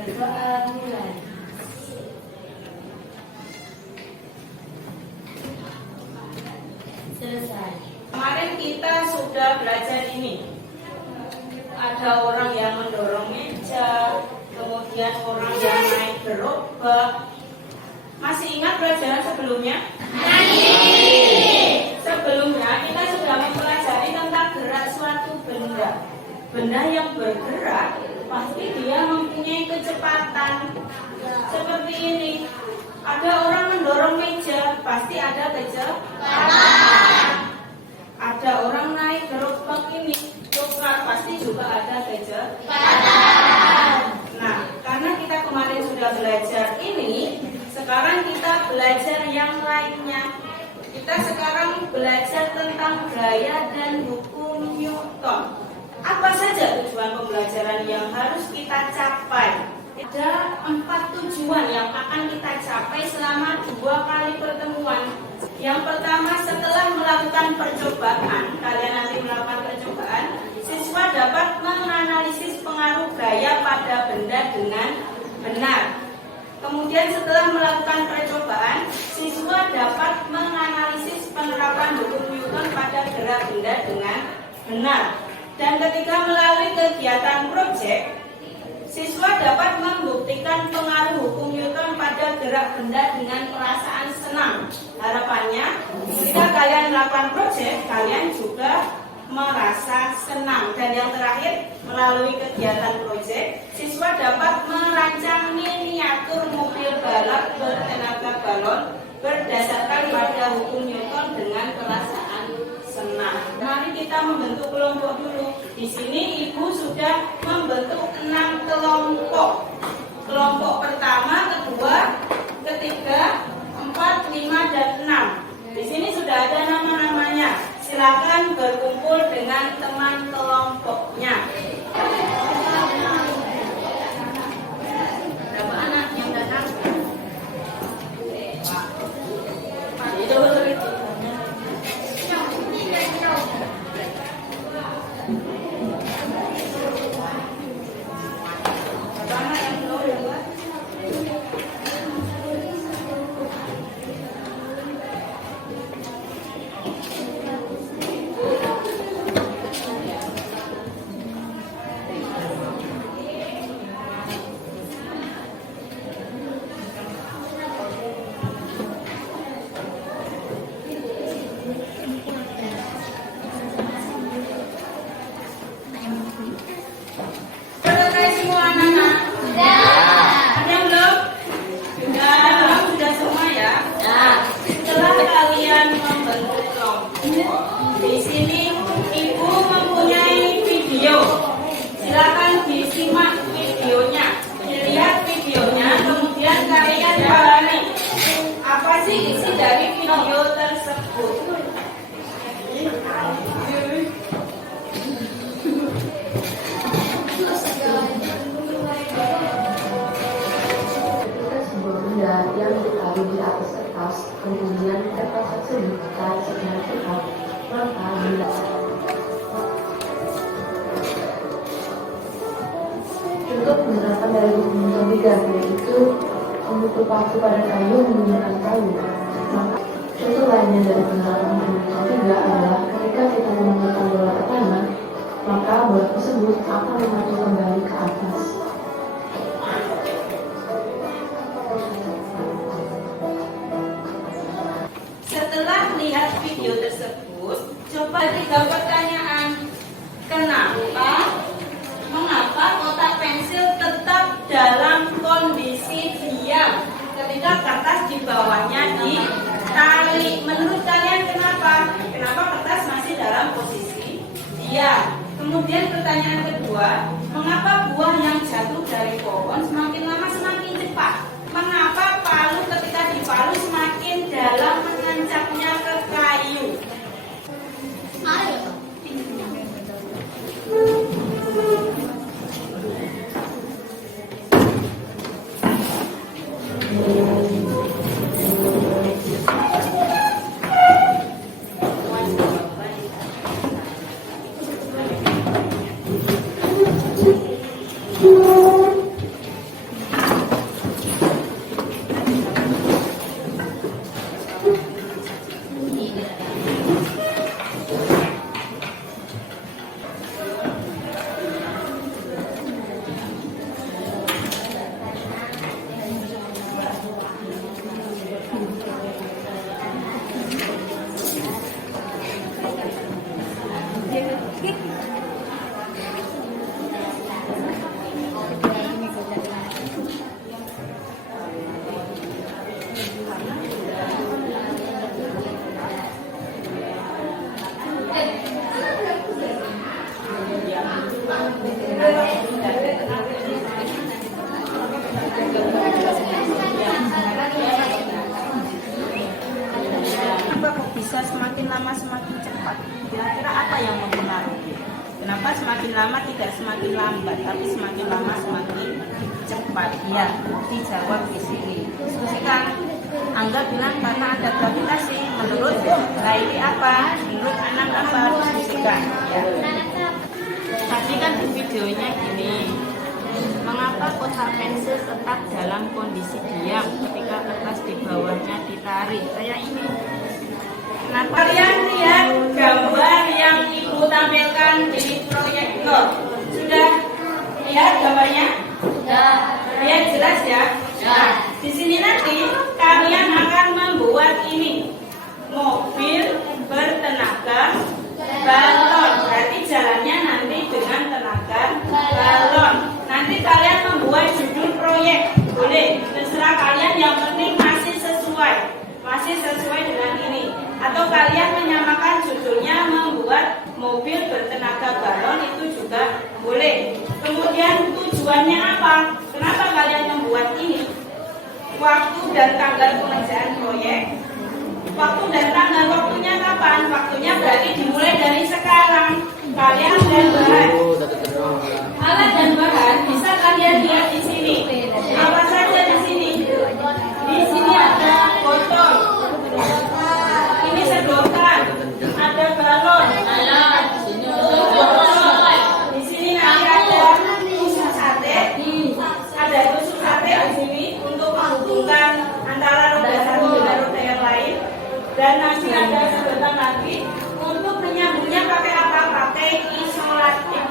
Berdoa mulai. Selesai. Kemarin kita sudah belajar ini. Ada orang yang mendorong meja, kemudian orang yang naik gerobak. Masih ingat pelajaran sebelumnya? Sebelumnya kita sudah mempelajari tentang gerak suatu benda. Benda yang bergerak pasti dia mempunyai kecepatan. Seperti ini. Ada orang mendorong meja, pasti ada kecepatan. Ada orang naik gerobak ini, coklat, pasti juga ada kecepatan. Nah, karena kita kemarin sudah belajar ini, sekarang kita belajar yang lainnya. Kita sekarang belajar tentang gaya dan hukum Newton. Apa saja tujuan pembelajaran yang harus kita capai? Ada 4 tujuan yang akan kita capai selama 2 kali pertemuan. Yang pertama, setelah melakukan percobaan, kalian nanti melakukan percobaan, siswa dapat menganalisis pengaruh gaya pada benda dengan benar. Kemudian setelah melakukan percobaan, siswa dapat menganalisis penerapan hukum Newton pada gerak benda dengan benar. Dan ketika melalui kegiatan proyek, siswa dapat membuktikan pengaruh hukum Newton pada gerak benda dengan perasaan senang. Harapannya, ketika kalian melakukan proyek, kalian juga merasa senang. Dan yang terakhir, melalui kegiatan proyek, siswa dapat merancang miniatur mobil balap bertenaga balon berdasarkan pada hukum Newton dengan perasaan senang. Mari kita membentuk kelompok dulu. Di sini ibu sudah membentuk 6 kelompok. Kelompok pertama, kedua, ketiga, 4, 5, dan 6. Di sini sudah ada nama-namanya. Silakan berkumpul dengan teman kelompoknya. Berapa anak yang datang? Di sini ibu mempunyai video. Silakan disimak videonya. Dilihat videonya, kemudian kalian pahami apa sih isi dari video tersebut. Sebuah benda yang ditaruh di atas kertas, kemudian kertas tersebut ditarik secara cepat, maka bila untuk menerapkan dari hukum ketiga, yaitu memukul paku pada kayu menggunakan kayu, maka contoh lainnya dari penerapan hukum ketiga adalah ketika kita menemukan bola ke tanah, maka bola tersebut akan mengatur kembali ke atas. Setelah lihat video tersebut, coba 3 pertanyaan. Mengapa kotak pensil tetap dalam kondisi diam ketika kertas di bawahnya ditarik? Menurut kalian kenapa? Kenapa kertas masih dalam posisi diam? Kemudian pertanyaan kedua, mengapa buah yang jatuh dari pohon semakin lama semakin cepat? Mengapa palu ketika dipalu semakin dalam menancapnya ke kayu? semakin lama tidak semakin lambat, tapi semakin lama semakin cepat. Ya, dijawab di sini. Diskusikan. Angga bilang karena ada gravitasi. Menurut Laili apa? Menurut anak apa? Diskusikan. Ya. Tadi kan di videonya gini. Mengapa kotak pensil tetap dalam kondisi diam ketika kertas di bawahnya ditarik? Kayak ini. Nah, kalian lihat gambar yang Ibu tampilkan di proyektor. Sudah lihat gambarnya? Sudah. Lihat jelas ya? Nah, di sini nanti kalian akan membuat ini mobil bertenaga balon. Berarti jalannya nanti dengan tenaga balon. Nanti kalian membuat judul proyek. Boleh, terserah kalian, yang penting masih sesuai dengan ini. Atau kalian menyamakan judulnya membuat mobil bertenaga balon, itu juga boleh. Kemudian tujuannya apa? Kenapa kalian membuat ini? Waktu dan tanggal pengerjaan proyek. Waktu dan tanggal, waktunya kapan? Waktunya berarti dimulai dari sekarang. Kalian dan bahan. Alat dan bahan bisa kalian lihat di sini. Apa saja di sini? Di sini ada botol. Ini sedotan. Ada balon. Di sini nanti ada tusuk sate. Ada tusuk sate di sini untuk menghubungkan antara roda satu dengan roda yang lain. Dan nanti ada sedotan lagi untuk menyambungnya pakai apa? Pakai isolatif.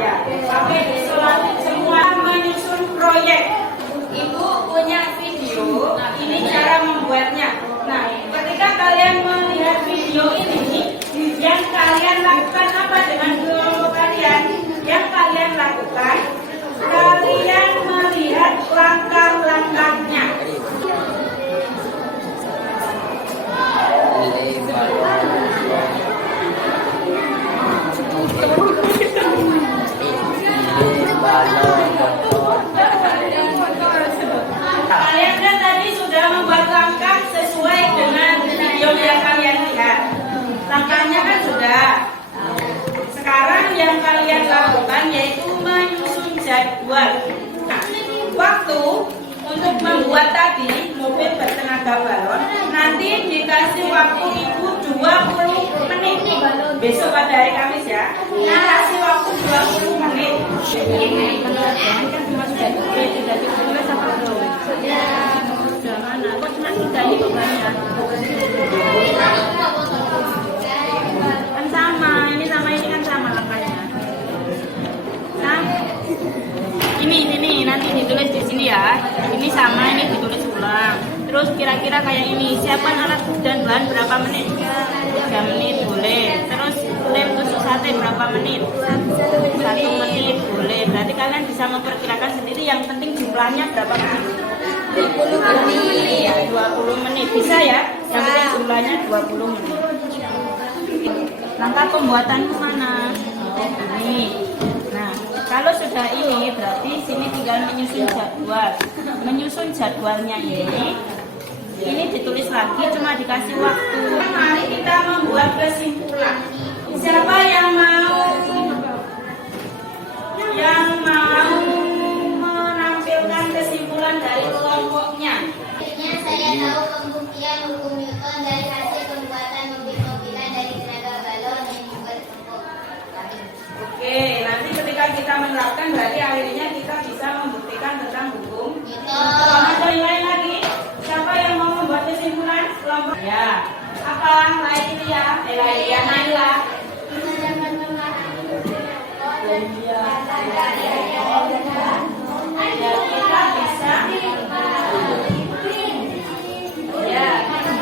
Ya, pakai isolatif. Semua menyusun proyek. Ibu punya video. Ini cara membuatnya. Nah, ketika kalian melihat video ini, yang kalian lakukan apa dengan kelompok kalian? Yang kalian lakukan, kalian melihat langkah-langkahnya. Kalian kan tadi sudah membuat langkah sesuai dengan video yang kalian lihat. Langkahnya kan sudah. Sekarang yang kalian lakukan yaitu menyusun jadwal. Nah, waktu untuk membuat tadi mobil bertenaga balon, nanti dikasih waktu Ibu 20 menit. Besok pada hari Kamis ya. Kasih waktu 20 menit. Ini pengerjaan kan cuma sudah ditulis apa belum? Sudah mana? Kok cuma 3 ini kok banyak? Kan sama, ini kan sama langkahnya. Nah, ini nanti ditulis di sini ya. Ini sama, ini ditulis ulang. Terus kira-kira kayak ini, siapkan alat dan bahan berapa menit? 3 menit boleh. Terus lem tusuk sate berapa menit? 1 menit boleh. Berarti kalian bisa memperkirakan sendiri, yang penting jumlahnya berapa menit? 20 menit. Ya, 20 menit bisa ya. Yang penting jumlahnya 20 menit. Langkah pembuatannya mana? Ini. Nah, kalau sudah ini berarti sini tinggal menyusun jadwal. Menyusun jadwalnya ini ditulis lagi, cuma dikasih waktu. Mari kita membuat kesimpulan. Siapa yang mau menampilkan kesimpulan dari kelompoknya? Saya tahu pembuktian hukum Newton dari hasil pembuatan mobil-mobilan dari tenaga balon yang dibuat kelompok. Oke, nanti ketika kita menerapkan berarti akhirnya kita bisa membuktikan tentang hukum Newton. Ada yang lain lagi? Siapa yang mau membuat kesimpulan? Kelompok ya. Apa? Naila, Naila. Ya, kita bisa.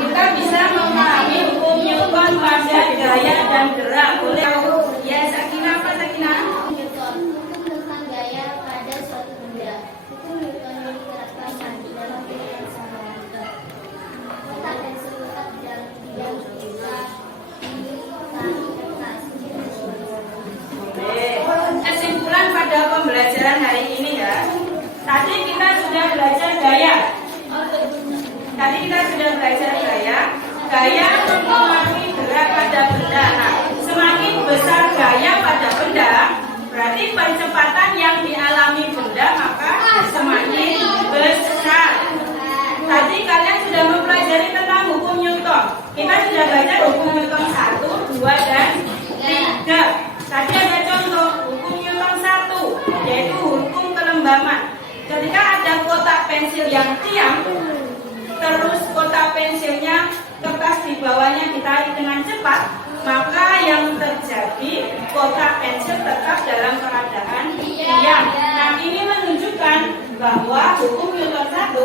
Kita bisa memahami hukum Newton pada gaya dan gerak. Boleh tahu? Ya, Sakinah apa Sakinah? Newton, hukum tentang gaya pada suatu benda. Hukum Newton yang diterapkan dalam benda yang sama. Kotak dan seluruh dalam bidang fisika, kertas. Kesimpulan pada pembelajaran hari ini ya. Tadi kita sudah belajar gaya. Gaya mempengaruhi gerak pada benda. Nah, semakin besar gaya pada benda, berarti percepatan yang dialami benda maka semakin besar. Tadi kalian sudah mempelajari tentang hukum Newton. Kita sudah baca hukum Newton 1, 2, dan 3. Tadi ada contoh hukum Newton 1, yaitu hukum kelembaman. Ketika ada kotak pensil yang tiang, terus kotak pensilnya kertas di bawahnya ditarik dengan cepat, maka yang terjadi kotak pensil tetap dalam keadaan diam. Nah, ini menunjukkan bahwa hukum Newton 1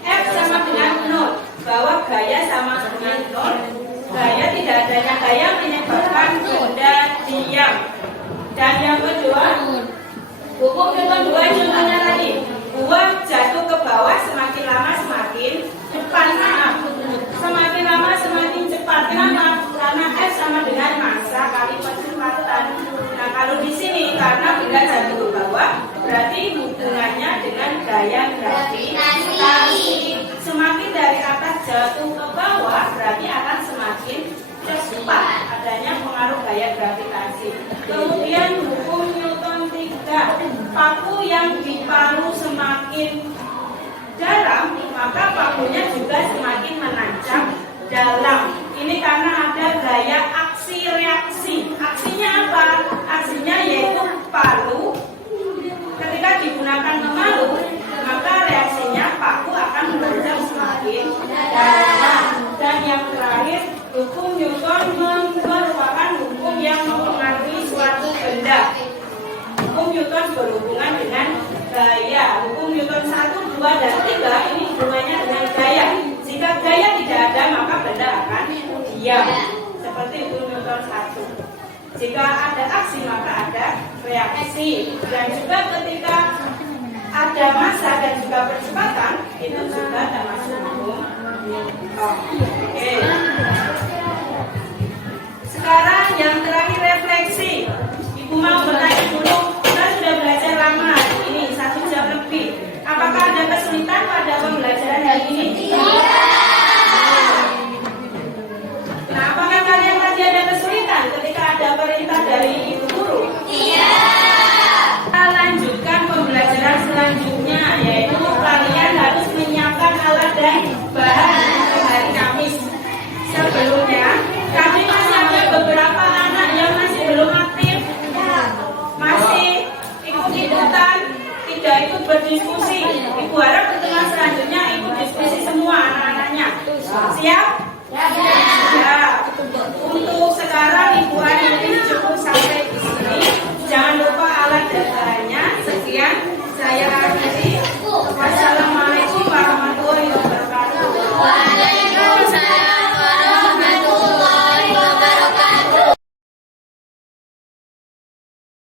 F sama dengan 0, bahwa gaya sama dengan 0. Gaya tidak adanya gaya menyebabkan benda diam. Dan yang kedua, hukum Newton 2 contohnya tadi, uang jatuh ke bawah semakin lama semakin cepat. Semakin lama semakin cepat. Kenapa? Karena F sama dengan massa kali percepatan. Nah, kalau di sini karena benda jatuh ke bawah, berarti hubungannya dengan gaya gravitasi. Semakin dari atas jatuh ke bawah, berarti akan semakin cepat adanya pengaruh gaya gravitasi. Kemudian hukum Newton 3, paku yang dipalu semakin dalam, maka pakunya juga semakin menancap dalam. Ini karena ada gaya aksi reaksi. Aksinya apa? Aksinya yaitu palu ketika digunakan memalu, maka reaksinya paku akan menancap semakin dalam. Dan yang terakhir, hukum Newton merupakan hukum yang mempengaruhi suatu benda. Hukum Newton berhubungan dengan gaya. Hukum Newton 1, 2, dan 3 ini hubungannya dengan gaya. Jika gaya tidak ada, maka benda akan diam. Seperti hukum Newton 1. Jika ada aksi, maka ada reaksi. Dan juga ketika ada massa dan juga percepatan, itu juga termasuk hukum Newton. Oke. Sekarang yang terakhir refleksi. Ibu mau bertanya dulu, kita sudah belajar lama hari ini, 1 jam lebih. Apakah ada kesulitan pada pembelajaran hari ini? Nah, apakah kalian tadi ada kesulitan ketika ada perintah dari ibu guru? Iya. Kita lanjutkan pembelajaran selanjutnya, yaitu kalian harus menyiapkan alat dan bahan untuk hari Kamis. Sebelumnya, kami masih ada beberapa anak yang masih belum aktif, masih ikut-ikutan, tidak ikut berdiskusi. Ibu harap pertemuan selanjutnya ikut diskusi semua anak-anaknya. Siap? Ya. Untuk sekarang Ibu Ani ini cukup sampai di sini. Jangan lupa alat dan bahannya. Sekian, saya